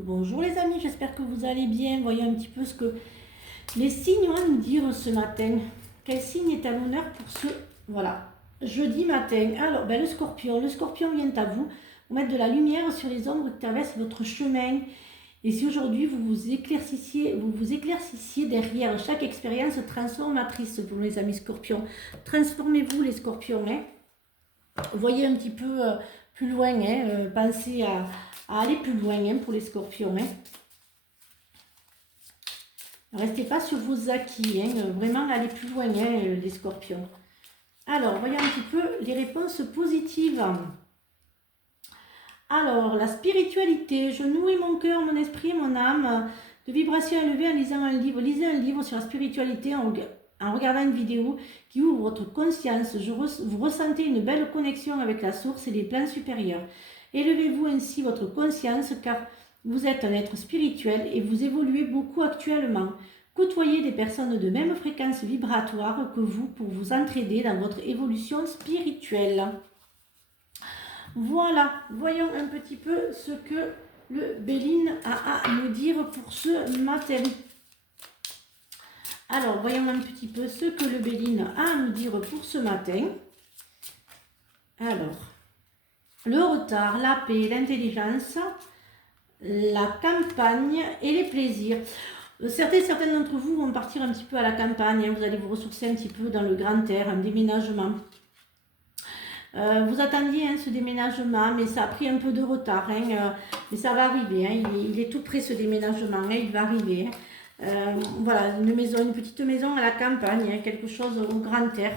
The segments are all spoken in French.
Bonjour les amis, j'espère que vous allez bien. Voyons un petit peu ce que les signes ont à nous dire ce matin. Quel signe est à l'honneur pour ce jeudi matin? Alors, le scorpion. Le scorpion vient à vous mettre de la lumière sur les ombres qui traversent votre chemin. Et si aujourd'hui vous vous éclaircissiez derrière chaque expérience transformatrice pour les amis scorpions, transformez-vous les scorpions. Voyez un petit peu plus loin, pensez à aller plus loin pour les scorpions. Ne restez pas sur vos acquis, vraiment aller plus loin les scorpions. Alors, voyons un petit peu les réponses positives. Alors, la spiritualité, je nourris mon cœur, mon esprit et mon âme de vibrations élevées en lisant un livre. Lisez un livre sur la spiritualité en regardant une vidéo qui ouvre votre conscience. Vous ressentez une belle connexion avec la source et les plans supérieurs. Élevez-vous ainsi votre conscience car vous êtes un être spirituel et vous évoluez beaucoup actuellement. Côtoyez des personnes de même fréquence vibratoire que vous pour vous entraider dans votre évolution spirituelle. Voilà, voyons un petit peu ce que le Béline a à nous dire pour ce matin. Alors, voyons un petit peu ce que le Béline a à nous dire pour ce matin. Alors, le retard, la paix, l'intelligence, la campagne et les plaisirs. Certains d'entre vous vont partir un petit peu à la campagne, vous allez vous ressourcer un petit peu dans le grand air, un déménagement. Vous attendiez ce déménagement, mais ça a pris un peu de retard, mais ça va arriver, il est tout près ce déménagement, il va arriver. Voilà, une petite maison à la campagne, quelque chose au grand air.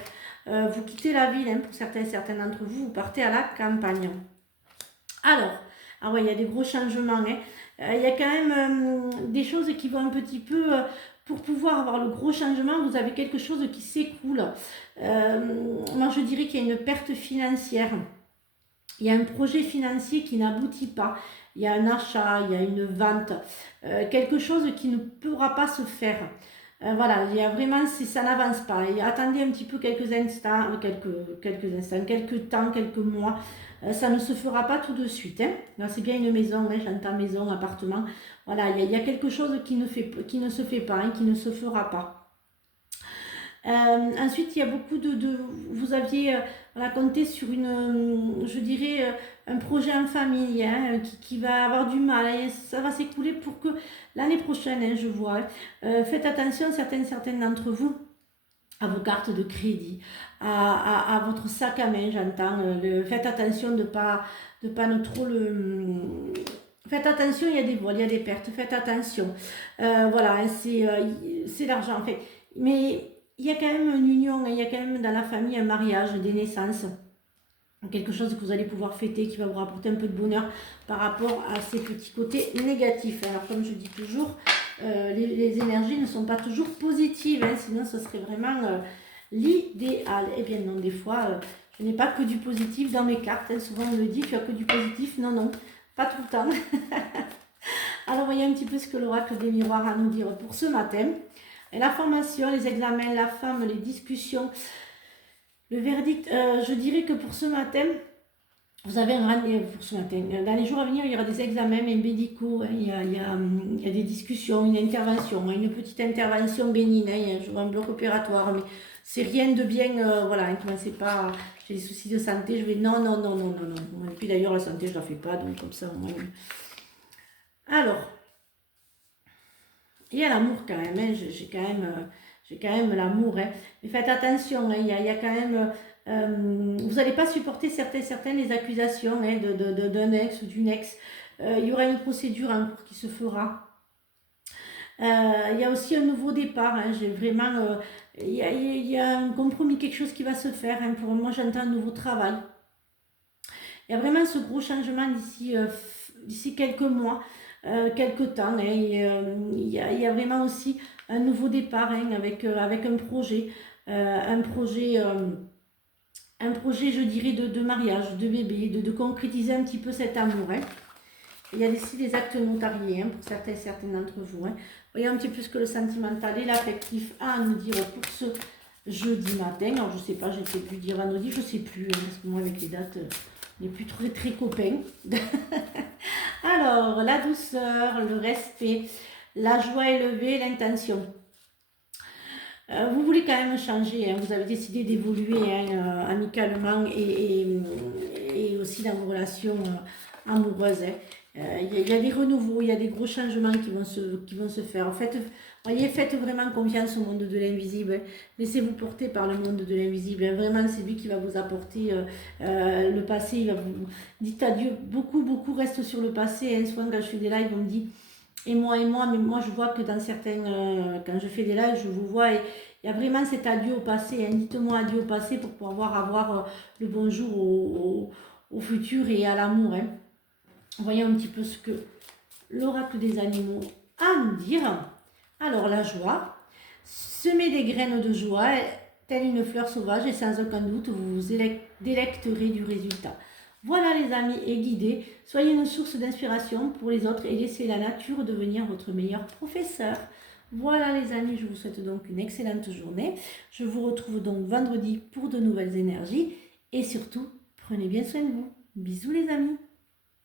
Vous quittez la ville, pour certains d'entre vous, vous partez à la campagne. Alors, il y a des gros changements. Il y a quand même des choses qui vont un petit peu... pour pouvoir avoir le gros changement, vous avez quelque chose qui s'écoule. Moi, je dirais qu'il y a une perte financière. Il y a un projet financier qui n'aboutit pas. Il y a un achat, il y a une vente. Quelque chose qui ne pourra pas se faire. Voilà, il y a vraiment, ça n'avance pas. Et attendez un petit peu quelques instants, quelques temps, quelques mois. Ça ne se fera pas tout de suite. Là, c'est bien une maison, j'entends maison, appartement. Voilà, il y a quelque chose qui ne se fait pas, qui ne se fera pas. Ensuite, il y a beaucoup vous aviez compté sur je dirais, un projet en famille qui va avoir du mal. Ça va s'écouler pour que l'année prochaine, je vois. Faites attention, certains d'entre vous, à vos cartes de crédit, à votre sac à main, j'entends. Faites attention de pas trop le... Faites attention, il y a des vols, il y a des pertes, faites attention. Voilà, c'est l'argent en fait. Mais il y a quand même une union, il y a quand même dans la famille un mariage, des naissances. Quelque chose que vous allez pouvoir fêter, qui va vous rapporter un peu de bonheur par rapport à ces petits côtés négatifs. Alors comme je dis toujours, les énergies ne sont pas toujours positives, sinon ce serait vraiment l'idéal. Et bien non, des fois, je n'ai pas que du positif dans mes cartes. Souvent on me dit, tu as que du positif. Non, pas tout le temps. Alors voyez un petit peu ce que l'oracle des miroirs a à nous dire pour ce matin. Et la formation, les examens, la femme, les discussions, le verdict, je dirais que pour ce matin, vous avez un rendez-vous pour ce matin. Dans les jours à venir, il y aura des examens médicaux, il y a des discussions, une intervention, une petite intervention bénigne, je vois un bloc opératoire, mais c'est rien de bien, voilà, ne commencez pas, j'ai des soucis de santé, je vais, non. Et puis d'ailleurs, la santé, je ne la fais pas, donc comme ça, au moins. Alors, il y a l'amour quand même, j'ai quand même l'amour, mais faites attention, il y a quand même, vous n'allez pas supporter certaines les accusations d'un ex ou d'une ex. Il y aura une procédure en cours qui se fera. Il y a aussi un nouveau départ, j'ai vraiment, il y a un compromis, quelque chose qui va se faire, pour moi j'entends un nouveau travail. Il y a vraiment ce gros changement d'ici quelques mois. Quelques temps, il y a vraiment aussi un nouveau départ avec un projet, je dirais de mariage, de bébé, de concrétiser un petit peu cet amour. Il y a ici des actes notariés pour certains d'entre vous. Voyez un petit peu ce que le sentimental et l'affectif a à nous dire pour ce jeudi matin. Alors je sais pas, j'ai peut-être dû dire vendredi, je sais plus, parce que moi avec les dates, On n'est plus très très copains. Alors, la douceur, le respect, la joie élevée, l'intention. Vous voulez quand même changer, hein, vous avez décidé d'évoluer hein, amicalement et aussi dans vos relations amoureuses. Hein. Il y a des renouveaux, il y a des gros changements qui vont se faire. En fait, voyez, faites vraiment confiance au monde de l'invisible. Hein. Laissez-vous porter par le monde de l'invisible. Hein. Vraiment, c'est lui qui va vous apporter le passé. Il va vous dites adieu. Beaucoup, beaucoup restent sur le passé. Hein. Souvent, quand je fais des lives, on me dit et moi, mais moi je vois que dans certains, quand je fais des lives, je vous vois et il y a vraiment cet adieu au passé. Hein. Dites-moi adieu au passé pour pouvoir avoir le bonjour au futur et à l'amour. Hein. Voyons un petit peu ce que l'oracle des animaux a à me dire. Alors la joie, semez des graines de joie, telle une fleur sauvage et sans aucun doute vous vous délecterez du résultat. Voilà les amis et guidés, soyez une source d'inspiration pour les autres et laissez la nature devenir votre meilleur professeur. Voilà les amis, je vous souhaite donc une excellente journée. Je vous retrouve donc vendredi pour de nouvelles énergies et surtout, prenez bien soin de vous. Bisous les amis.